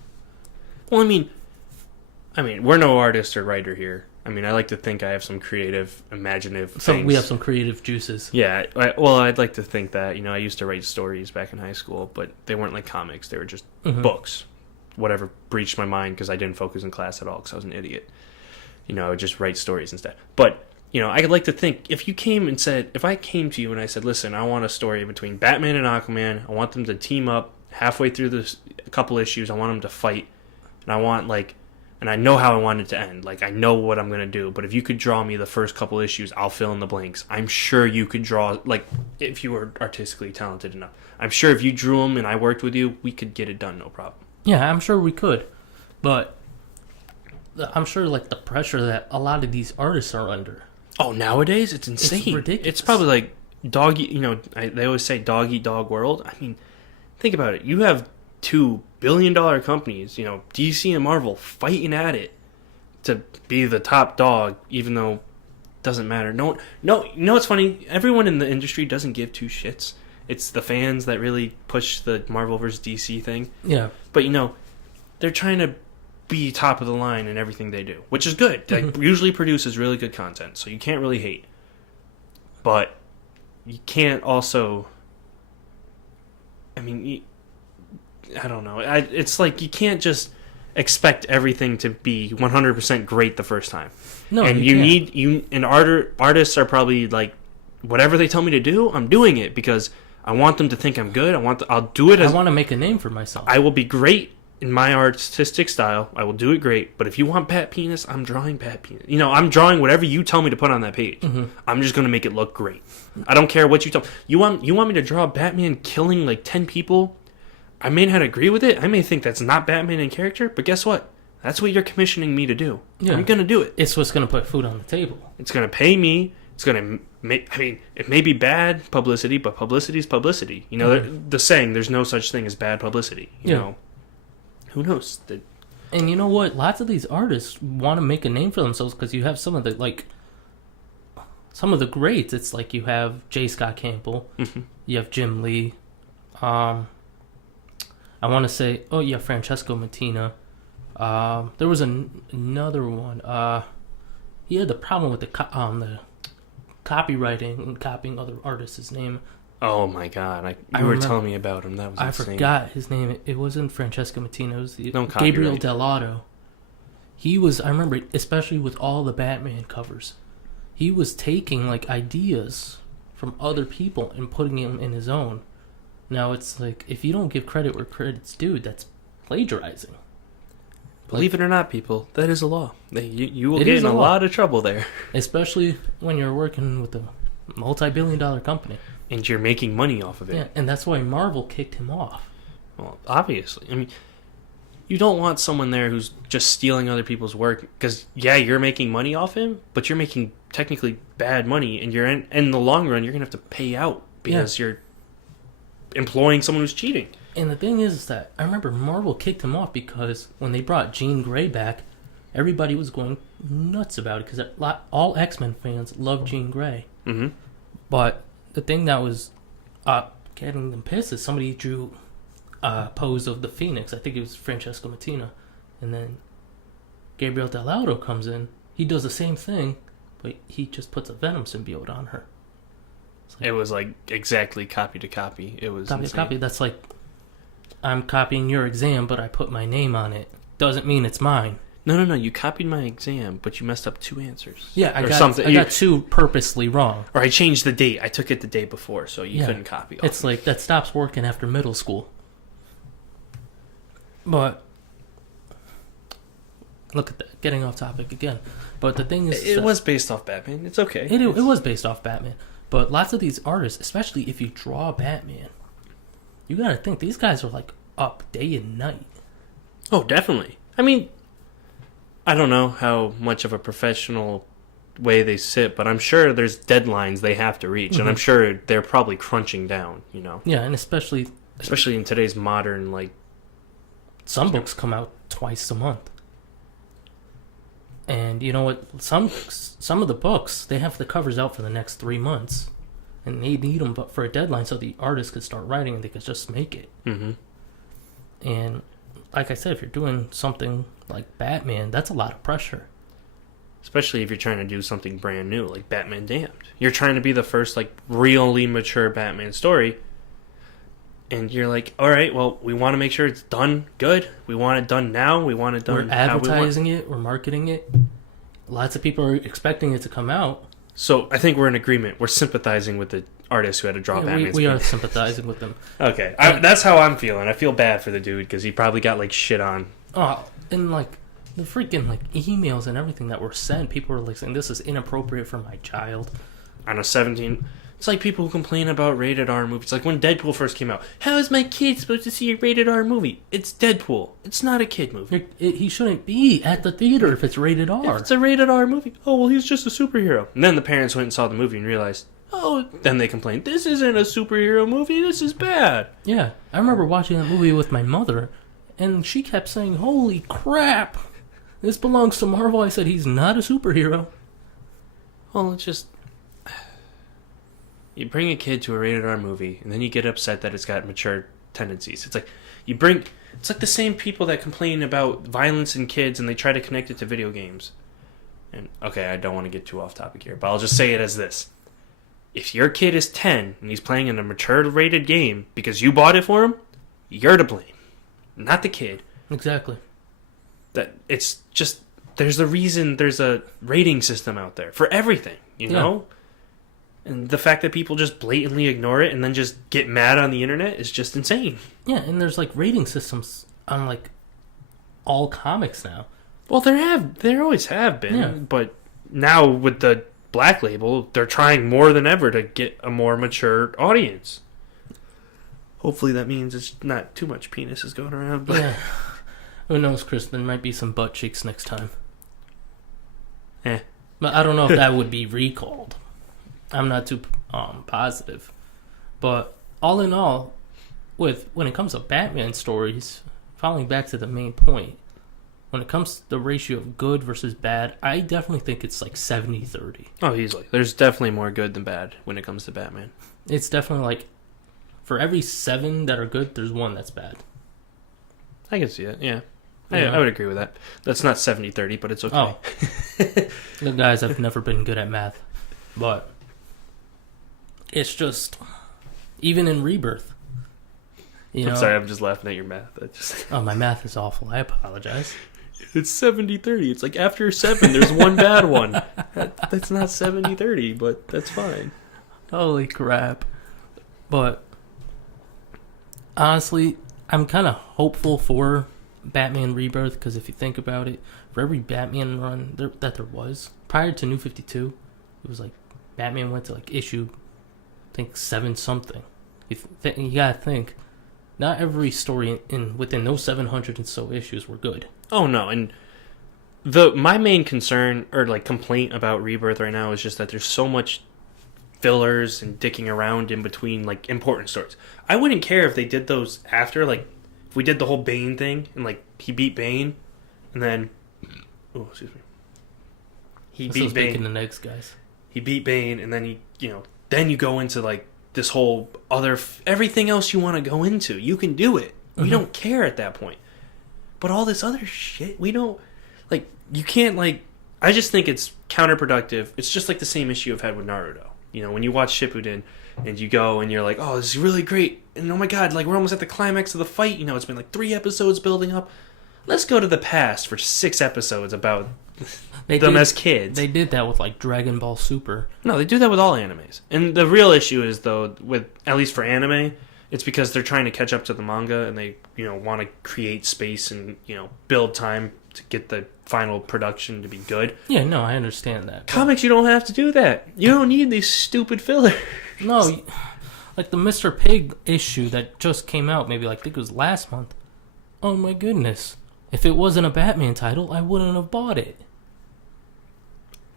Well, I mean, we're no artist or writer here. I mean, I like to think I have some creative, imaginative things. We have some creative juices. Yeah, I'd like to think that. I used to write stories back in high school, but they weren't like comics. They were just books. Whatever breached my mind because I didn't focus in class at all because I was an idiot. I would just write stories instead. But, I'd like to think, if I came to you and I said, listen, I want a story between Batman and Aquaman. I want them to team up halfway through a couple issues. I want them to fight. And I want, and I know how I want it to end. I know what I'm going to do. But if you could draw me the first couple issues, I'll fill in the blanks. I'm sure you could draw, if you were artistically talented enough. I'm sure if you drew them and I worked with you, we could get it done, no problem. Yeah, I'm sure we could. But I'm sure, the pressure that a lot of these artists are under. Oh, nowadays? It's insane. It's ridiculous. It's probably dog eat, they always say dog eat dog world. I mean, think about it. You have $2 billion companies, DC and Marvel, fighting at it to be the top dog, even though it doesn't matter. No, it's funny. Everyone in the industry doesn't give two shits. It's the fans that really push the Marvel versus DC thing. Yeah. But, they're trying to be top of the line in everything they do, which is good. Usually produces really good content, so you can't really hate. But you can't also... I don't know. It's you can't just expect everything to be 100% great the first time. No, and artists are probably whatever they tell me to do, I'm doing it because I want them to think I'm good. I'll do it. I want to make a name for myself. I will be great in my artistic style. I will do it great. But if you want Bat Penis, I'm drawing Bat Penis. I'm drawing whatever you tell me to put on that page. I'm just going to make it look great. I don't care what you tell. You want me to draw Batman killing 10 people? I may not agree with it. I may think that's not Batman in character, but guess what? That's what you're commissioning me to do. Yeah. I'm going to do it. It's what's going to put food on the table. It's going to pay me. It's going to make... it may be bad publicity, but publicity is publicity. The saying, there's no such thing as bad publicity. You know? Who knows? And you know what? Lots of these artists want to make a name for themselves because you have some of the greats. It's you have J. Scott Campbell. You have Jim Lee. I want to say, Francesco Mattina. There was another one. He had the problem with the copywriting and copying other artists' name. Oh my God! You were telling me about him. That was insane. I forgot his name. It wasn't Francesco Mattina. It was Gabriel Dell'Otto. He was. I remember, especially with all the Batman covers, he was taking ideas from other people and putting them in his own. Now it's if you don't give credit where credit's due, that's plagiarizing. Believe it or not, people, that is a law. You will get in a lot of trouble there. Especially when you're working with a multi-billion-dollar company. And you're making money off of it. Yeah, and that's why Marvel kicked him off. Well, obviously. You don't want someone there who's just stealing other people's work. Because, you're making money off him, but you're making technically bad money. And you're in the long run, you're going to have to pay out because you're employing someone who's cheating. And the thing is that I remember Marvel kicked him off because when they brought Jean Grey back, everybody was going nuts about it because all X-Men fans love Jean Grey. Mm-hmm. But the thing that was getting them pissed is somebody drew a pose of the Phoenix. I think it was Francesco Mattina. And then Gabriel Dell'Otto comes in. He does the same thing, but he just puts a Venom symbiote on her. It was exactly copy to copy. It was copy to copy. That's I'm copying your exam, but I put my name on it. Doesn't mean it's mine. No. You copied my exam, but you messed up 2 answers. Yeah, I got 2 purposely wrong. Or I changed the date. I took it the day before, so you couldn't copy. It's that stops working after middle school. But look at that, getting off topic again. But the thing is, it was based off Batman. It's okay. It was based off Batman. But lots of these artists, especially if you draw Batman, you gotta think these guys are up day and night. Oh, definitely. I don't know how much of a professional way they sit, but I'm sure there's deadlines they have to reach, and I'm sure they're probably crunching down, Yeah, and especially in today's modern, like... Some books come out twice a month. And you know what? Some of the books, they have the covers out for the next 3 months. And they need them for a deadline so the artist could start writing and they could just make it. Mm-hmm. And like I said, if you're doing something like Batman, that's a lot of pressure. Especially if you're trying to do something brand new, like Batman Damned. You're trying to be the first, like, really mature Batman story. And you're like, all right, well, we want to make sure it's done good. We want it done now. We want it done. We're advertising it. We're marketing it. Lots of people are expecting it to come out. So I think we're in agreement. We're sympathizing with the artist who had to draw Batman. We are sympathizing with them. Okay, that's how I'm feeling. I feel bad for the dude because he probably got like shit on. Oh, and like the freaking like emails and everything that were sent, people were like saying this is inappropriate for my child. On a 17. It's like people who complain about rated R movies. Like when Deadpool first came out. How is my kid supposed to see a rated R movie? It's Deadpool. It's not a kid movie. He shouldn't be at the theater if it's rated R. If it's a rated R movie. Oh, well, he's just a superhero. And then the parents went and saw the movie and realized, oh, then they complained, this isn't a superhero movie. This is bad. Yeah. I remember watching that movie with my mother, and she kept saying, holy crap, this belongs to Marvel. I said, he's not a superhero. Well, it's just... You bring a kid to a rated R movie, and then you get upset that it's got mature tendencies. It's like it's like the same people that complain about violence in kids, and they try to connect it to video games. And okay, I don't want to get too off topic here, but I'll just say it as this: if your kid is 10 and he's playing in a mature rated game because you bought it for him, you're to blame, not the kid. Exactly. That it's just there's a reason there's a rating system out there for everything, you know. And the fact that people just blatantly ignore it and then just get mad on the internet is just insane. Yeah, and there's like rating systems on like all comics now. Well, there always have been, but now with the Black Label, they're trying more than ever to get a more mature audience. Hopefully that means it's not too much penises going around. But yeah. Who knows, Chris? There might be some butt cheeks next time. But I don't know if that would be recalled. I'm not too positive. But all in all, when it comes to Batman stories, following back to the main point, when it comes to the ratio of good versus bad, I definitely think it's like 70-30. Oh, easily. There's definitely more good than bad when it comes to Batman. It's definitely like, for every 7 that are good, there's 1 that's bad. I can see it, yeah. I would agree with that. That's not 70-30, but it's okay. Oh. Look, guys, I've never been good at math. But it's just, even in Rebirth, I'm sorry, I'm just laughing at your math. Oh, my math is awful. I apologize. It's 70-30. It's like after 7, there's one bad one. That's not 70-30, but that's fine. Holy crap. But honestly, I'm kind of hopeful for Batman Rebirth, because if you think about it, for every Batman run that there was, prior to New 52, it was like Batman went to like issue, I think 7 something. You gotta think, not every story within those 700 and so issues were good. Oh no, and my main concern or like complaint about Rebirth right now is just that there's so much fillers and dicking around in between like important stories. I wouldn't care if they did those after, like if we did the whole Bane thing and like he beat Bane and then he beat Bane. Bacon and eggs, guys. He beat Bane and then then you go into like this whole other everything else you want to go into. You can do it. We don't care at that point. But all this other shit, we don't like. You can't like. I just think it's counterproductive. It's just like the same issue I've had with Naruto. When you watch Shippuden and you go and you're like, oh, this is really great, and oh my god, like we're almost at the climax of the fight. It's been like 3 episodes building up. Let's go to the past for 6 episodes about them as kids. They did that with like Dragon Ball Super. No, they do that with all animes. And the real issue is though, with at least for anime, it's because they're trying to catch up to the manga and they want to create space and build time to get the final production to be good. Yeah, no, I understand that. Comics, you don't have to do that. You don't need these stupid fillers. No, like the Mr. Pig issue that just came out, maybe like I think it was last month. Oh my goodness. If it wasn't a Batman title, I wouldn't have bought it.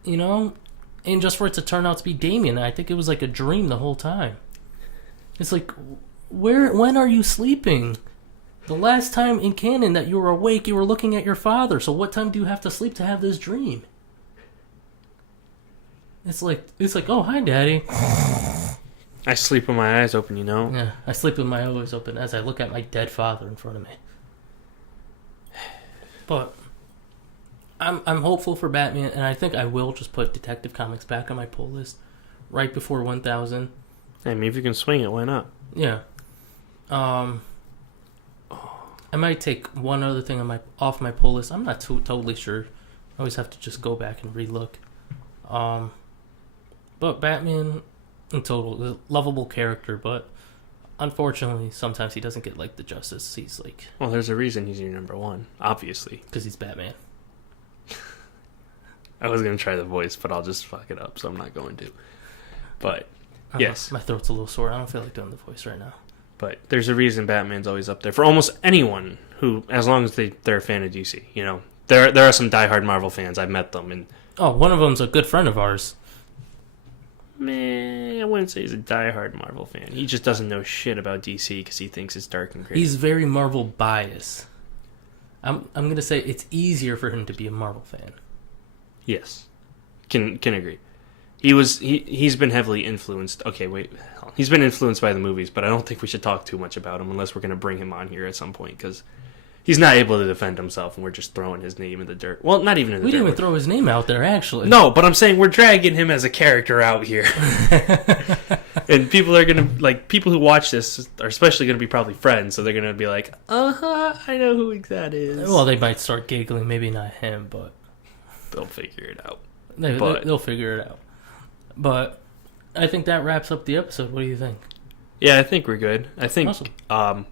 You know? And just for it to turn out to be Damian, I think it was like a dream the whole time. It's like, when are you sleeping? The last time in canon that you were awake, you were looking at your father. So what time do you have to sleep to have this dream? It's like, oh, hi, Daddy. I sleep with my eyes open, you know? Yeah, I sleep with my eyes open as I look at my dead father in front of me. But I'm hopeful for Batman, and I think I will just put Detective Comics back on my pull list right before 1000. I mean, if you can swing it, why not? Yeah. I might take one other thing off my pull list. I'm not totally sure. I always have to just go back and relook. But Batman, in total, is a lovable character, but unfortunately, sometimes he doesn't get like the justice he's like. Well, there's a reason he's your number one, obviously. Because he's Batman. I was going to try the voice, but I'll just fuck it up, so I'm not going to. But, yes. My throat's a little sore. I don't feel like doing the voice right now. But there's a reason Batman's always up there for almost anyone who, as long as they're a fan of DC, you know. There are some diehard Marvel fans. I've met them. And one of them's a good friend of ours. Man, I wouldn't say he's a diehard Marvel fan. He just doesn't know shit about DC because he thinks it's dark and crazy. He's very Marvel biased. I'm going to say it's easier for him to be a Marvel fan. Yes. Can agree. He's been heavily influenced. Okay, wait. He's been influenced by the movies, but I don't think we should talk too much about him unless we're going to bring him on here at some point because he's not able to defend himself and we're just throwing his name in the dirt. Well, not even in the dirt. We didn't even throw his name out there, actually. No, but I'm saying we're dragging him as a character out here. And people are going to, like, people who watch this are especially going to be probably friends, so they're going to be like, I know who that is. Well, they might start giggling. Maybe not him, but they'll figure it out. They'll figure it out. But I think that wraps up the episode. What do you think? Yeah, I think we're good. I think awesome.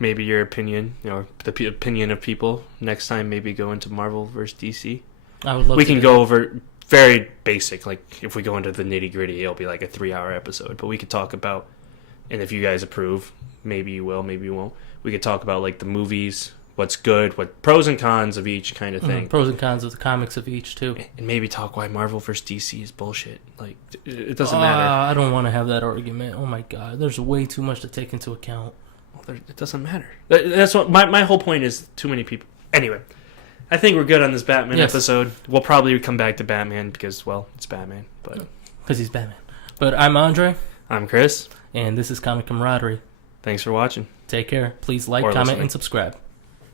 Maybe your opinion, the opinion of people next time, maybe go into Marvel versus DC. I would love. We can go over very basic. Like if we go into the nitty gritty, it'll be like a 3-hour episode. But we could talk about, and if you guys approve, maybe you will, maybe you won't. We could talk about like the movies, what's good, what pros and cons of each kind of thing. Pros and cons of the comics of each too. And maybe talk why Marvel versus DC is bullshit. Like it doesn't matter. I don't want to have that argument. Oh my god, there's way too much to take into account. Well, it doesn't matter. That's what my whole point is. Too many people. Anyway, I think we're good on this Batman episode. We'll probably come back to Batman because, well, it's Batman. But because he's Batman. But I'm Andre. I'm Chris. And this is Comic Camaraderie. Thanks for watching. Take care. Please like, comment, and subscribe.